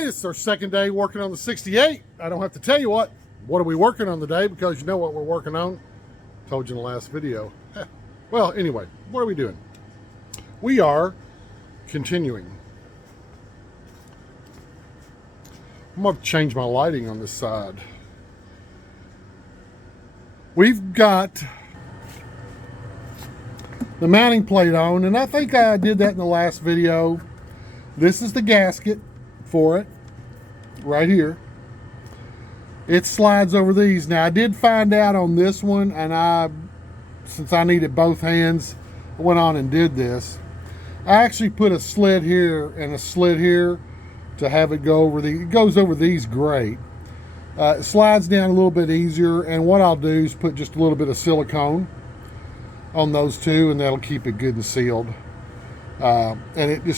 Hey, it's our second day working on the 68. I don't have to tell you what are we working on today, because you know what we're working on. Told you in the last video. Well, anyway, what are we doing? We are continuing. I'm going to change my lighting on this side. We've got the mounting plate on, and I think I did that in the last video. This is the gasket for it, right here. It slides over these. Now, I did find out on this one, and since I needed both hands, I went on and did this. I actually put a slit here and a slit here to have it go over it goes over these great. It slides down a little bit easier, and what I'll do is put just a little bit of silicone on those two, and that'll keep it good and sealed. And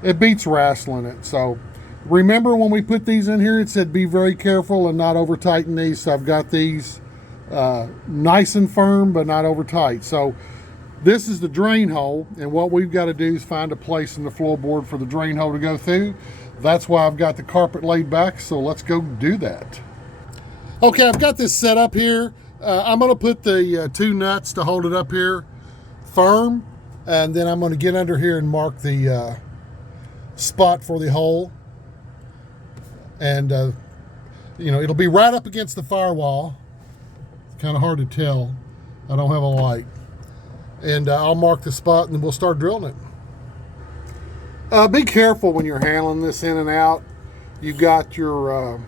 it beats wrestling it. So remember when we put these in here, it said be very careful and not over tighten these. So I've got these nice and firm, but not over tight. So this is the drain hole, and what we've got to do is find a place in the floorboard for the drain hole to go through. That's why I've got the carpet laid back, so let's go do that. Okay, I've got this set up here. I'm going to put the two nuts to hold it up here firm, and then I'm going to get under here and mark the spot for the hole. And you know, it'll be right up against the firewall. It's kind of hard to tell. I don't have a light. And I'll mark the spot, and then we'll start drilling it. Be careful when you're handling this in and out. You've got your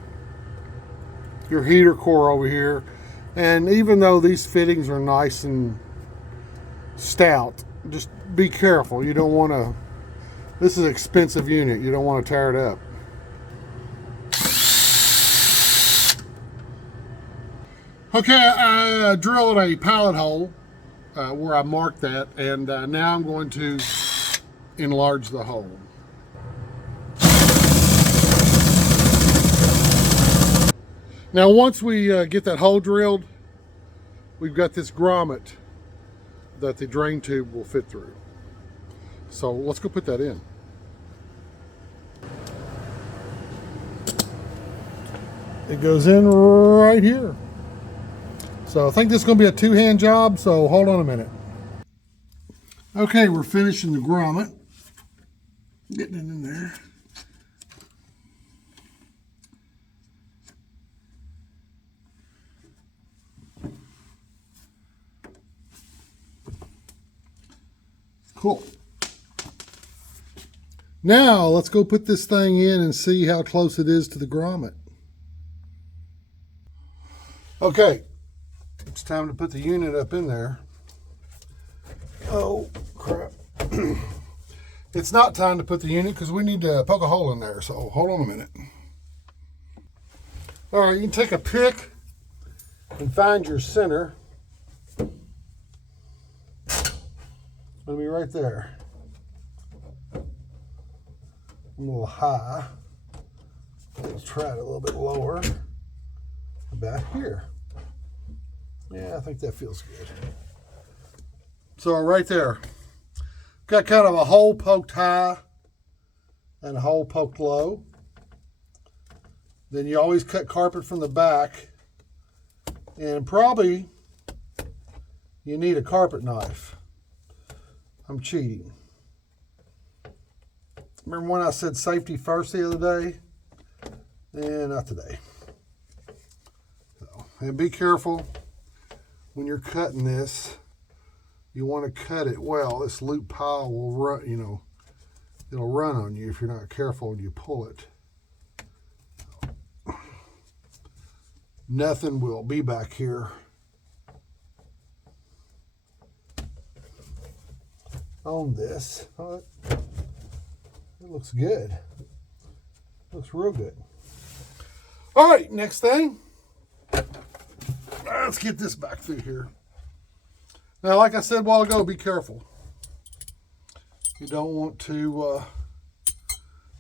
heater core over here, and even though these fittings are nice and stout, just be careful. You don't want to. This is an expensive unit. You don't want to tear it up. Okay, I drilled a pallet hole where I marked that, and now I'm going to enlarge the hole. Now, once we get that hole drilled, we've got this grommet that the drain tube will fit through. So let's go put that in. It goes in right here. So I think this is going to be a two-hand job, so hold on a minute. Okay, we're finishing the grommet. Getting it in there. Cool. Now, let's go put this thing in and see how close it is to the grommet. Okay. It's time to put the unit up in there. Oh, crap. It's not time to put the unit because we need to poke a hole in there. So hold on a minute. All right, you can take a pick and find your center. It's going to be right there. A little high. Let's try it a little bit lower. About here. Yeah, I think that feels good. So right there, got kind of a hole poked high and a hole poked low. Then you always cut carpet from the back, and probably you need a carpet knife. I'm cheating. Remember when I said safety first the other day? Not today. So, and be careful. When you're cutting this, you want to cut it well. This loop pile will run, you know, it'll run on you if you're not careful and you pull it. Nothing will be back here. On this. Oh, it looks good. Looks real good. All right, next thing. Let's get this back through here. Now, like I said a while ago, be careful. You don't want to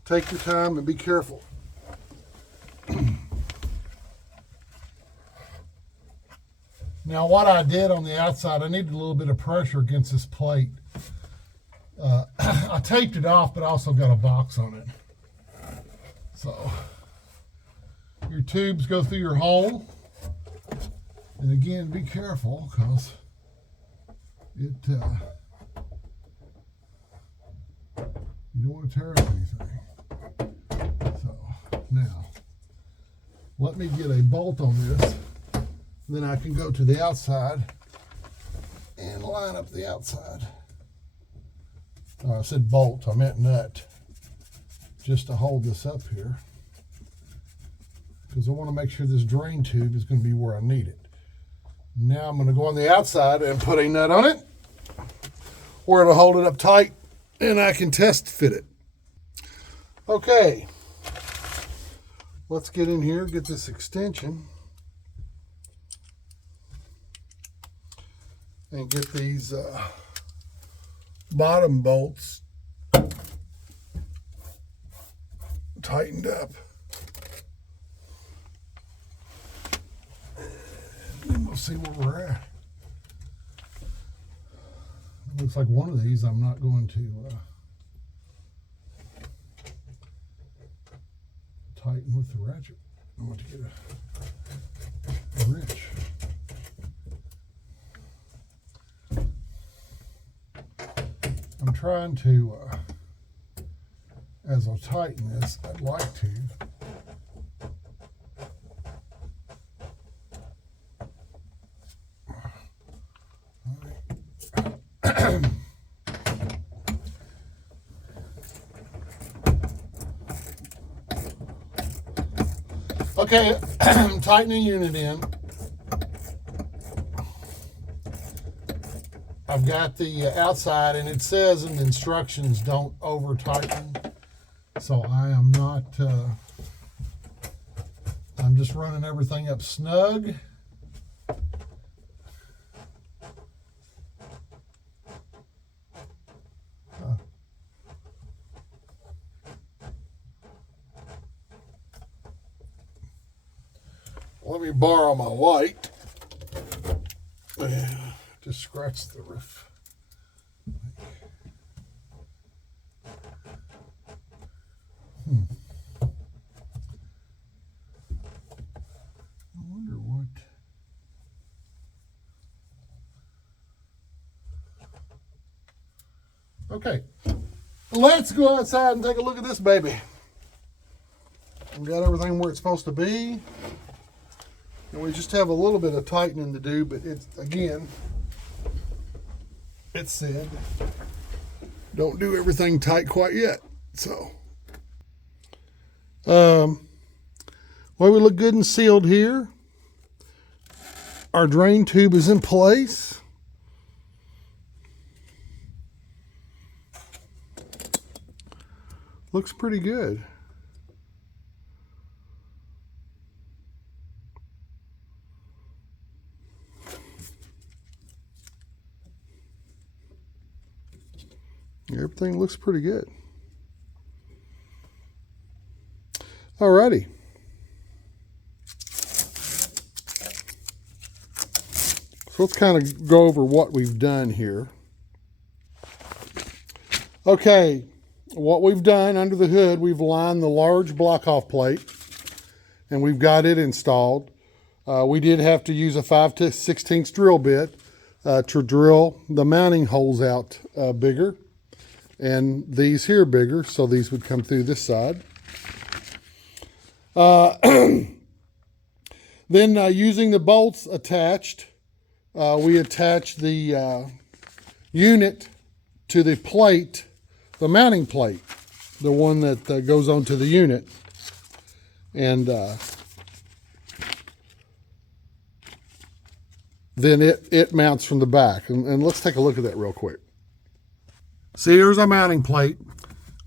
take your time and be careful. Now, what I did on the outside, I needed a little bit of pressure against this plate. I taped it off, but I also got a box on it. So your tubes go through your hole. And again, be careful because it you don't want to tear up anything. So now let me get a bolt on this. Then I can go to the outside and line up the outside. Oh, I said bolt, I meant nut. Just to hold this up here. Because I want to make sure this drain tube is going to be where I need it. Now I'm going to go on the outside and put a nut on it where it'll hold it up tight and I can test fit it. Okay. Let's get in here, get this extension. And get these bottom bolts tightened up. And then we'll see where we're at. It looks like one of these I'm not going to tighten with the ratchet. I want to get a wrench. I'm trying to, as I tighten this, I'd like to okay, I'm tightening the unit in. I've got the outside, and it says in the instructions don't over tighten, so I am not, I'm just running everything up snug. Let me borrow my light. Just scratch the roof. I wonder what. Okay, let's go outside and take a look at this baby. We've got everything where it's supposed to be. And we just have a little bit of tightening to do, but it's, again, it said don't do everything tight quite yet. So well, we look good and sealed here. Our drain tube is in place. Looks pretty good. Everything looks pretty good. Alrighty. So let's kind of go over what we've done here. Okay, what we've done under the hood, we've lined the large block-off plate, and we've got it installed. We did have to use a 5/16 drill bit to drill the mounting holes out bigger. And these here bigger, so these would come through this side. Then using the bolts attached, we attach the unit to the plate, the mounting plate, the one that goes onto the unit. And then it mounts from the back. And let's take a look at that real quick. See, here's our mounting plate,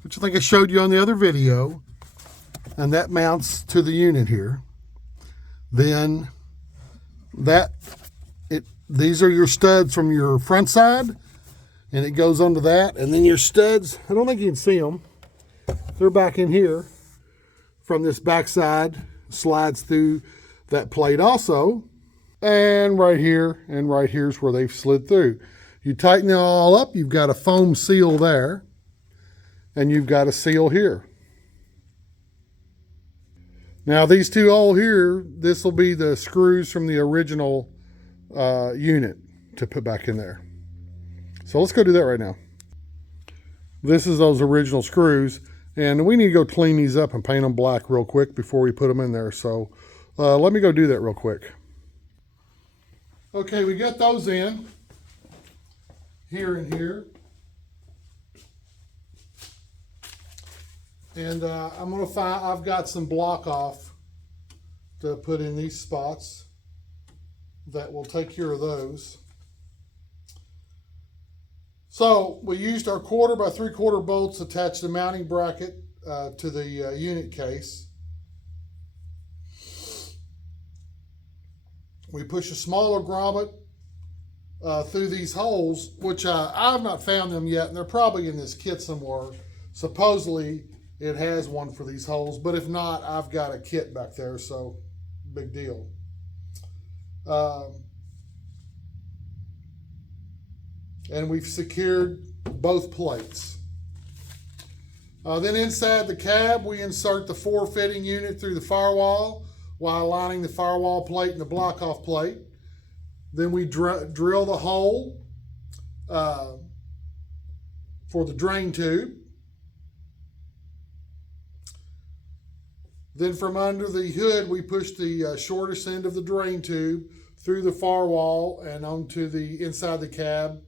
which I think I showed you on the other video, and that mounts to the unit here. Then these are your studs from your front side, and it goes onto that, and then your studs, I don't think you can see them, they're back in here from this back side, slides through that plate also, and right here's where they've slid through. You tighten it all up, you've got a foam seal there, and you've got a seal here. Now these two all here, this will be the screws from the original unit to put back in there. So let's go do that right now. This is those original screws, and we need to go clean these up and paint them black real quick before we put them in there. So let me go do that real quick. Okay, we got those in here and here. And I'm gonna find, I've got some block off to put in these spots that will take care of those. So we used our 1/4 by 3/4 bolts attached to the mounting bracket to the unit case. We push a smaller grommet through these holes, which I've not found them yet, and they're probably in this kit somewhere. Supposedly it has one for these holes, but if not, I've got a kit back there, so big deal. And we've secured both plates. Then inside the cab, we insert the 4 fitting unit through the firewall while aligning the firewall plate and the block off plate. Then we drill the hole for the drain tube. Then from under the hood, we push the shortest end of the drain tube through the firewall and onto the inside the cab,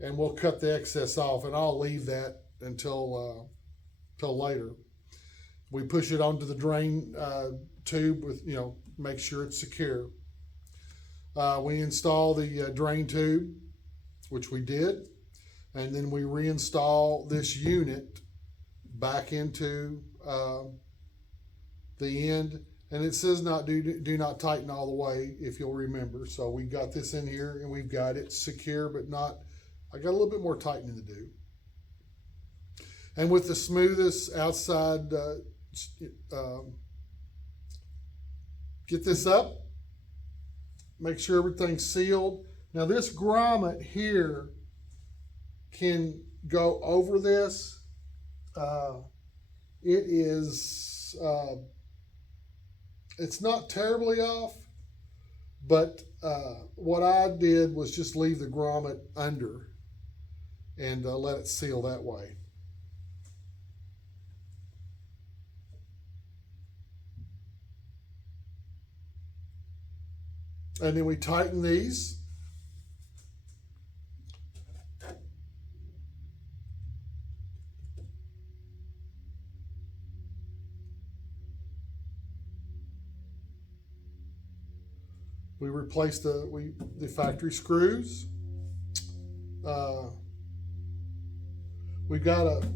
and we'll cut the excess off, and I'll leave that until later. We push it onto the drain tube with, make sure it's secure. We install the drain tube, which we did, and then we reinstall this unit back into the end, and it says do not tighten all the way, if you'll remember. So we got this in here and we've got it secure, but not, I got a little bit more tightening to do. And with the smoothest outside, get this up, make sure everything's sealed. Now this grommet here can go over this. It is, it's not terribly off, but what I did was just leave the grommet under and let it seal that way. And then we tighten these. We replace the factory screws. We gotta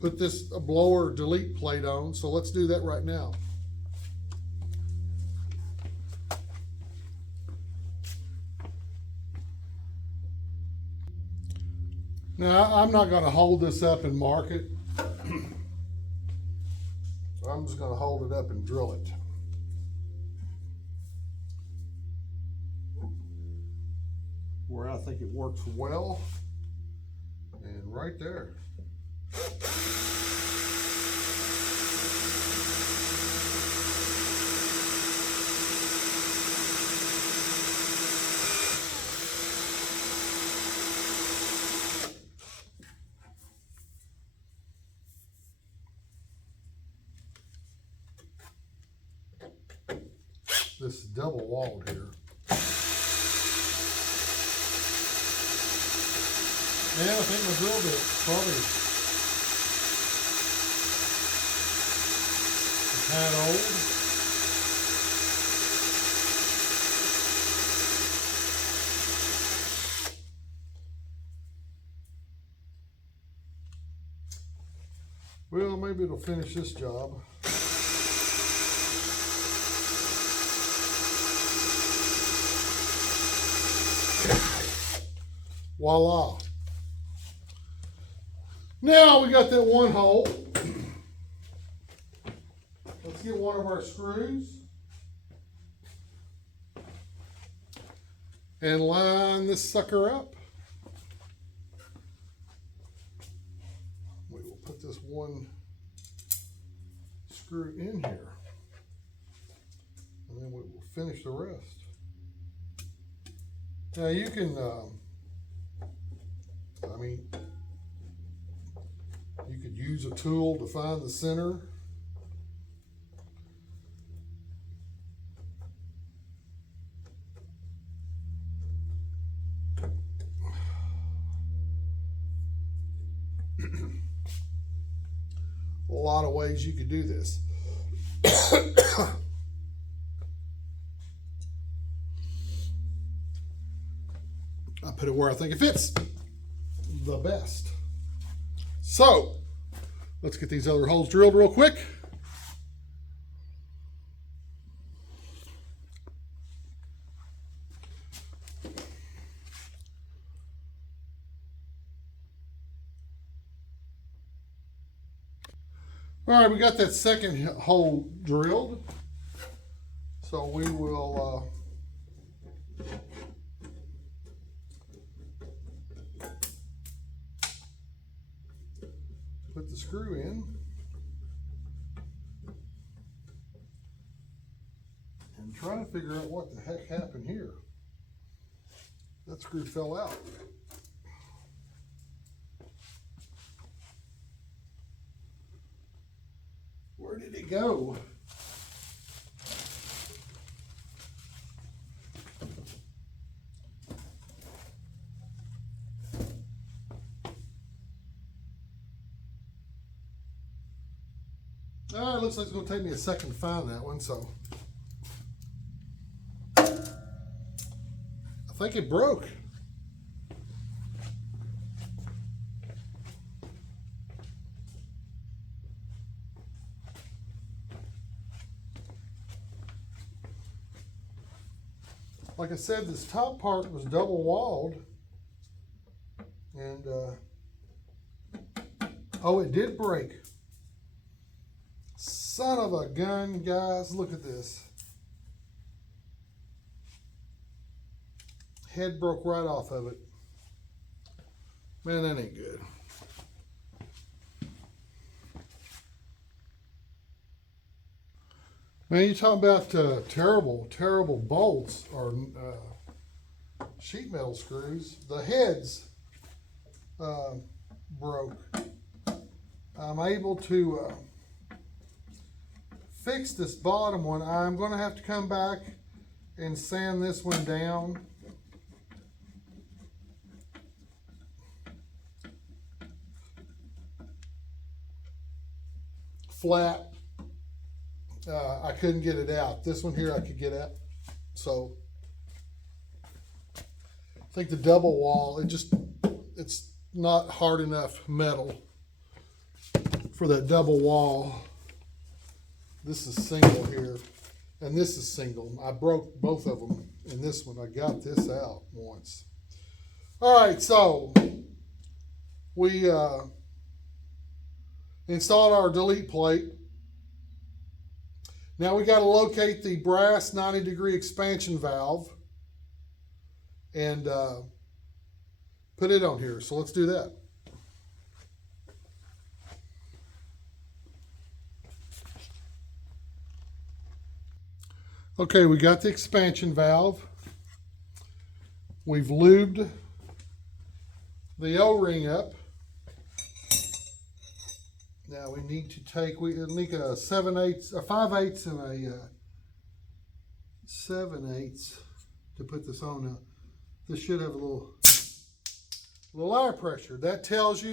put this blower delete plate on, so let's do that right now. Now, I'm not going to hold this up and mark it. I'm just going to hold it up and drill it. Where I think it works well. And right there. This is double walled here. Yeah, I think my drill bit probably a tad old. Well, maybe it'll finish this job. Voila. Now we got that one hole. Let's get one of our screws and line this sucker up. We will put this one screw in here. And then we will finish the rest. Now you can, you could use a tool to find the center. A lot of ways you could do this. I put it where I think it fits the best. So let's get these other holes drilled real quick. All right, we got that second hole drilled. So we will put the screw in and try to figure out what the heck happened here. That screw fell out. Where did it go? It looks like it's going to take me a second to find that one, so I think it broke. Like I said, this top part was double walled, and oh, it did break. Son of a gun, guys, look at this. Head broke right off of it. Man, that ain't good. Man, you talking about terrible, terrible bolts or sheet metal screws. The heads broke. I'm able to fix this bottom one. I'm going to have to come back and sand this one down. Flat. I couldn't get it out. This one here I could get out. So I think the double wall, it's not hard enough metal for that double wall. This is single here, and this is single. I broke both of them in this one. I got this out once. All right, so we installed our delete plate. Now we got to locate the brass 90-degree expansion valve and put it on here. So let's do that. Okay, we got the expansion valve. We've lubed the O-ring up. Now we need to take, we need a 7/8, a 5/8 and a 7/8 to put this on. Now, this should have a little air pressure. That tells you